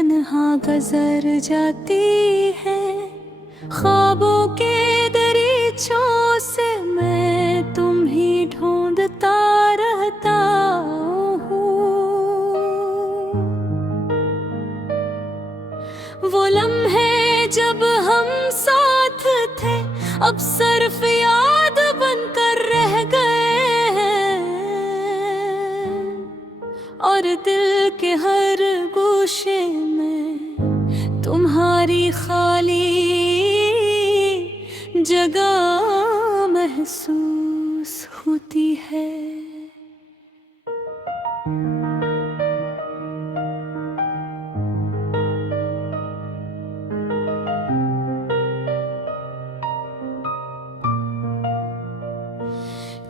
तन्हा गुजर जाती है। ख्वाबों के दरीचों से मैं तुम ही ढूंढता रहता हूँ। वो लम्हे जब हम साथ थे अब सिर्फ याद बनकर रह गए हैं, और दिल के हर गोशे में तुम्हारी खाली जगह महसूस होती है।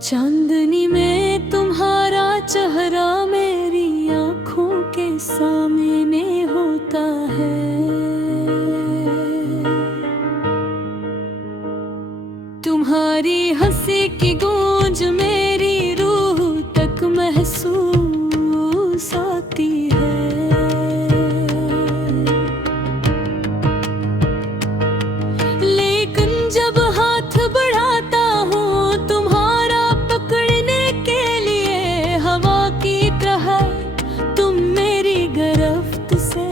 चांदनी में तुम्हारा चेहरा मेरी आँखों के सामने होता है। तुम्हारी हंसी की गूंज मेरी रूह तक महसूस आती है। लेकिन जब हाथ बढ़ाता हूँ तुम्हारा पकड़ने के लिए, हवा की तरह तुम मेरी गिरफ्त से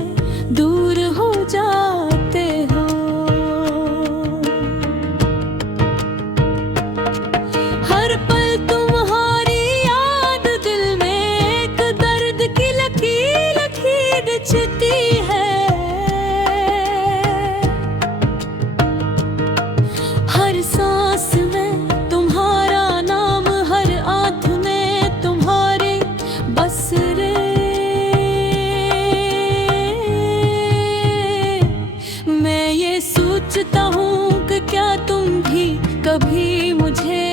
दूर हो जाते हो। हर पल तुम्हारी याद दिल में एक दर्द की लकीर खींचती है। हर सांस में तुम्हारा नाम, हर आँख में तुम्हारे बसरे। मैं ये सोचता हूँ कि क्या तुम भी कभी मुझे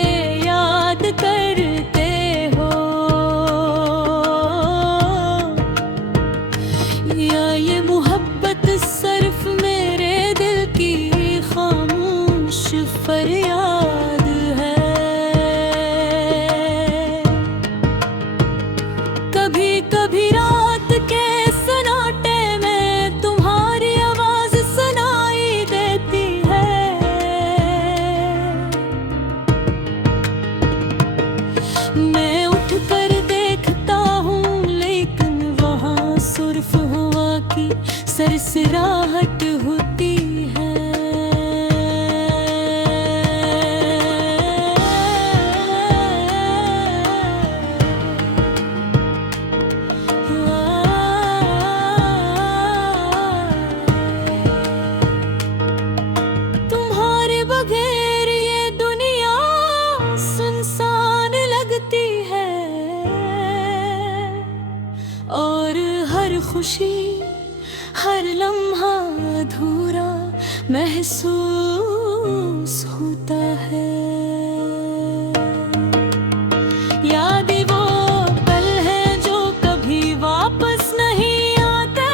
याद करते हो, या ये मोहब्बत सिर्फ मेरे दिल की खामोश फरियाद है। कभी कभी रात के सन्नाटे में तुम्हारी आवाज सुनाई देती है। मैं उठकर देखता हूँ लेकिन वहाँ सिर्फ हवा की सरसराहट होती है। तुम्हारे बगैर ये दुनिया सुनसान लगती है, और हर खुशी हर लम्हा अधूरा महसूस होता है। यादें वो पल हैं जो कभी वापस नहीं आते।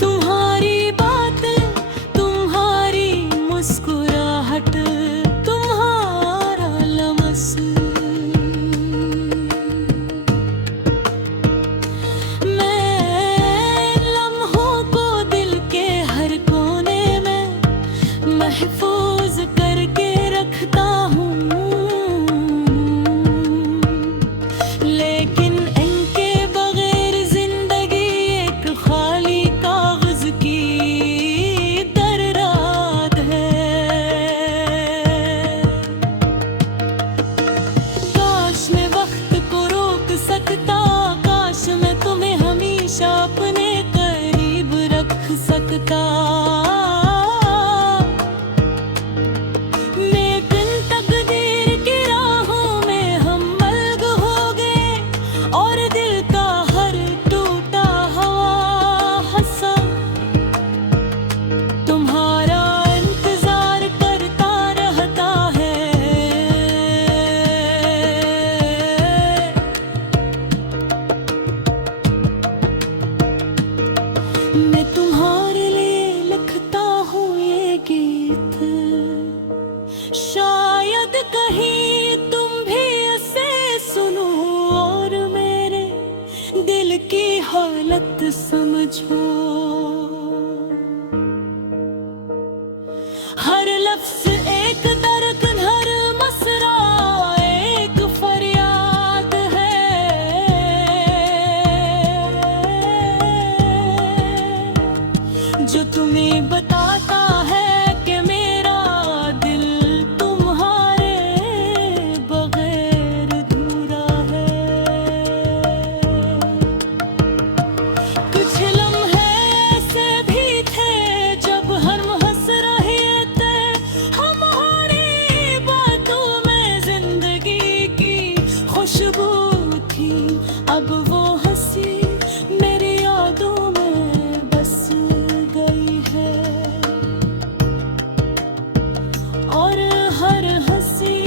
तुम्हारी बातें, तुम्हारी मुस्कुराहट, तुम्हारा लमस, मैं समझो। हर लफ्ज एक दर्द, हर मसरा एक फरियाद है, जो तुम्हें बताता है कि मेरा दिल तुम्हारे बगैर अधूरा है। कुछ लम्हे ऐसे भी थे जब हम हंस रहे थे, हमारी बातों में जिंदगी की खुशबू थी। अब वो हंसी मेरी यादों में बस गई है, और हर हंसी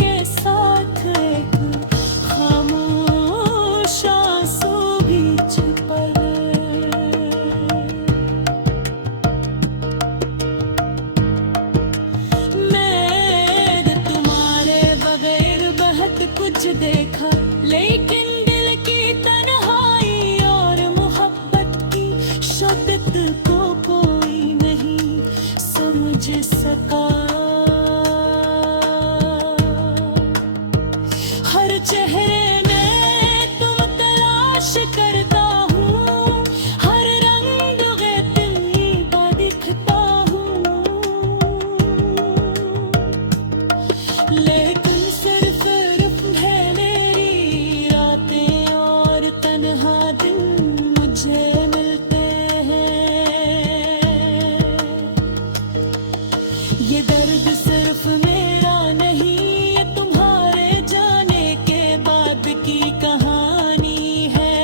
के साथ एक खामोश आंसू भी छिपा है। मैंने तुम्हारे बगैर बहुत कुछ देखा, लेकिन दिल की तन्हाई और मोहब्बत की शद्दत को कोई नहीं समझ सका। हर चेहरे में तुम तलाश करता हूँ, हर रंग गैरती बा दिखता हूँ, लेकिन सिर्फ है मेरी रातें और तन्हा दिन मुझे मिलते हैं। ये दर्द सिर्फ मेरा नहीं, ये तुम्हारे जाने के बाद की कहानी है।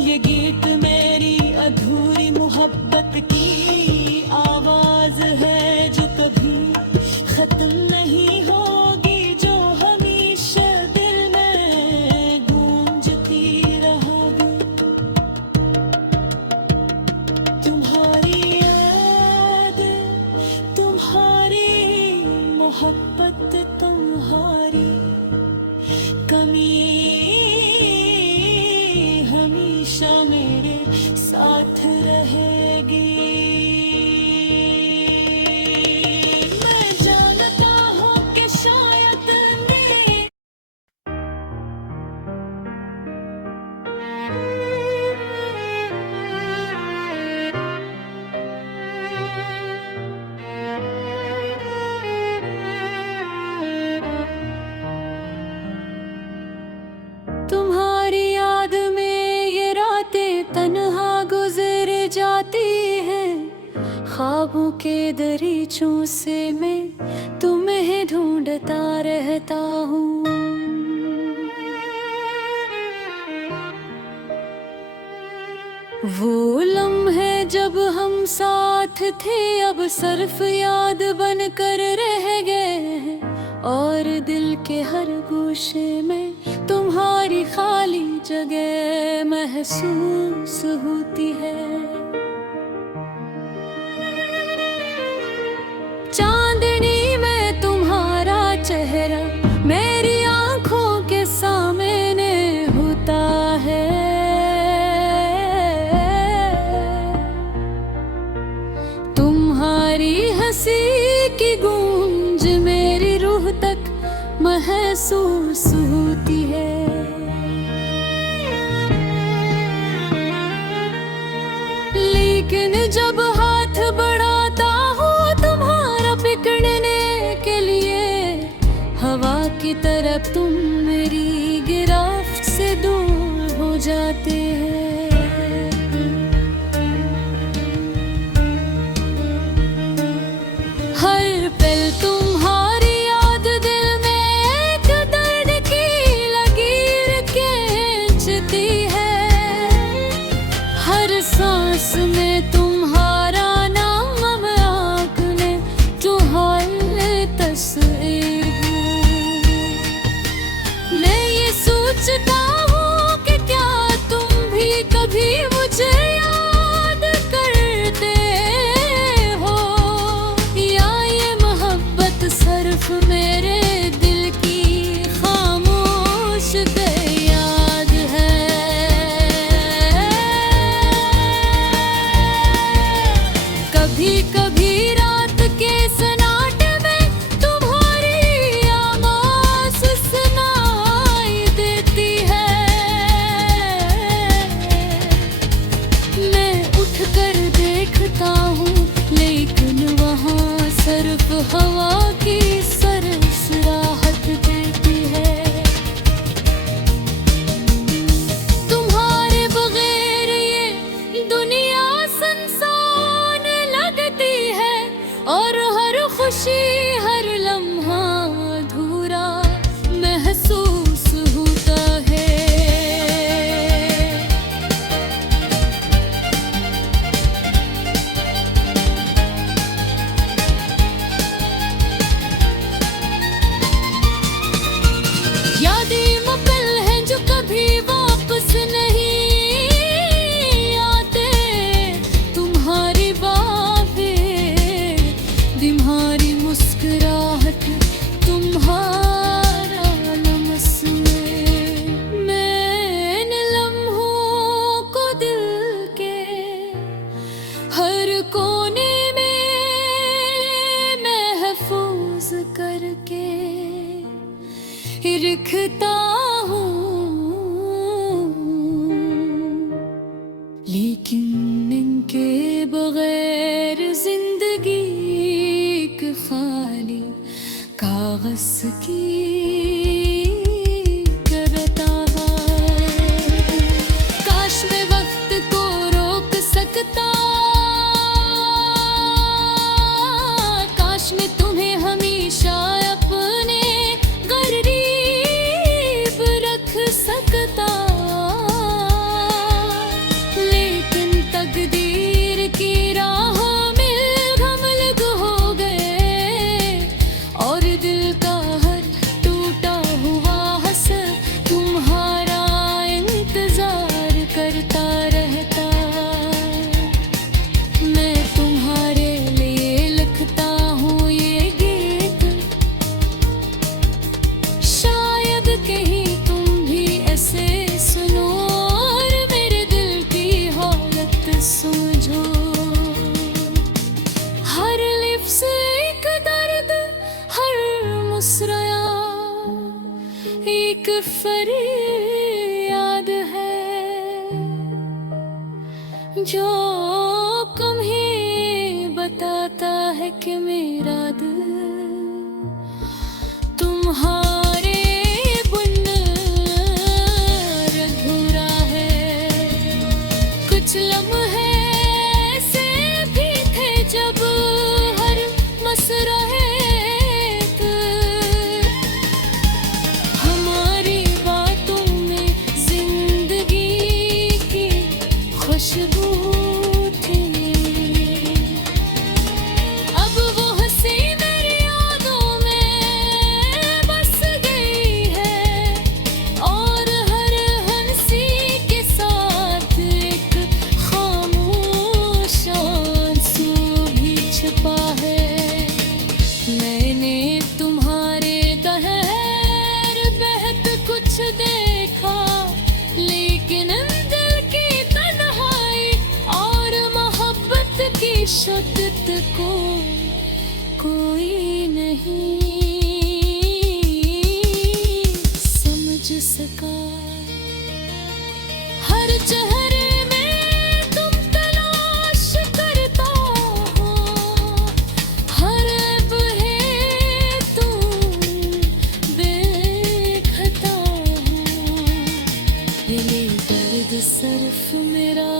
ये गीत मेरी अधूरी मोहब्बत की आवाज है, जो कभी खत्म नहीं होगी, जो हमेशा दिल में गूंजती रहेगी। तुम्हारी याद, तुम्हारी मोहब्बत, तुम्हारी कमी हमेशा मेरे साथ रहेगी। मैं जानता हूँ कि शायद मेरी तुम्हारी याद में ये रातें तन्हा गुजर जाती हैं। ख्वाबों के दरीचों से मैं तुम्हें ढूंढता रहता हूँ। वो लम्हे जब हम साथ थे अब सिर्फ याद बन कर रह गए हैं, और दिल के हर गोशे में तुम्हारी खाली जगह महसूस होती है। चांदनी में तुम्हारा चेहरा मेरी आंखों के सामने होता है। तुम्हारी हंसी की गूंज मेरी रूह तक महसूस होती है। लेकिन जब हाथ बढ़ाता हूँ तुम्हारा पकड़ने के लिए, हवा की तरफ तुम मेरी गिरफ्त से दूर हो जाते हैं। हर पल तुम्हारी याद दिल में एक दर्द की लकीर खींचती है। हर सांस में तुम्हारा नाम आंखने जो हाल तस्वीर मैं ये सोचता हूँ कि क्या तुम भी कभी महसूस होता है। यादें मुकल हैं जो कभी वापस नहीं आते, तुम्हारी बातें, तुम्हारी मुस्कुराहट, तुम्हारा लम्स में। मैं इन लम्हों को दिल के हर कोने में महफूज करके रखता हूँ, लेकिन इनके बगैर जिंदगी एक खाली कागज की करता है। काश मैं वक्त को रोक सकता, काश मैं तुम्हें हमेशा अपने सकता, लेकिन तकदीर की राहों में घमलग हो गए, और दिल का हर टूटा हुआ हसर तुम्हारा इंतजार करता रहता। मैं तुम्हारे लिए लिखता हूँ ये गीत, शायद कहीं ऐसे सुनो और मेरे दिल की हालत समझो। हर लिफ्ज़ एक दर्द, हर मुस्कुराया एक फरियाद है, जो तुम्हें बताता है कि मेरा दिल तुम्हारे कुछ लम्हे ऐसे भी थे जब हर मसरत हमारी बातों में जिंदगी की खुशबू थी। अब वो हंसी मेरी यादों में बस गई है, और हर हंसी के साथ एक छिपा है। मैंने तुम्हारे गहर बहत कुछ देखा, लेकिन दिल की तन्हाई और मोहब्बत की शिद्दत को कोई नहीं समझ सका। हर चेहरे सिर्फ मेरा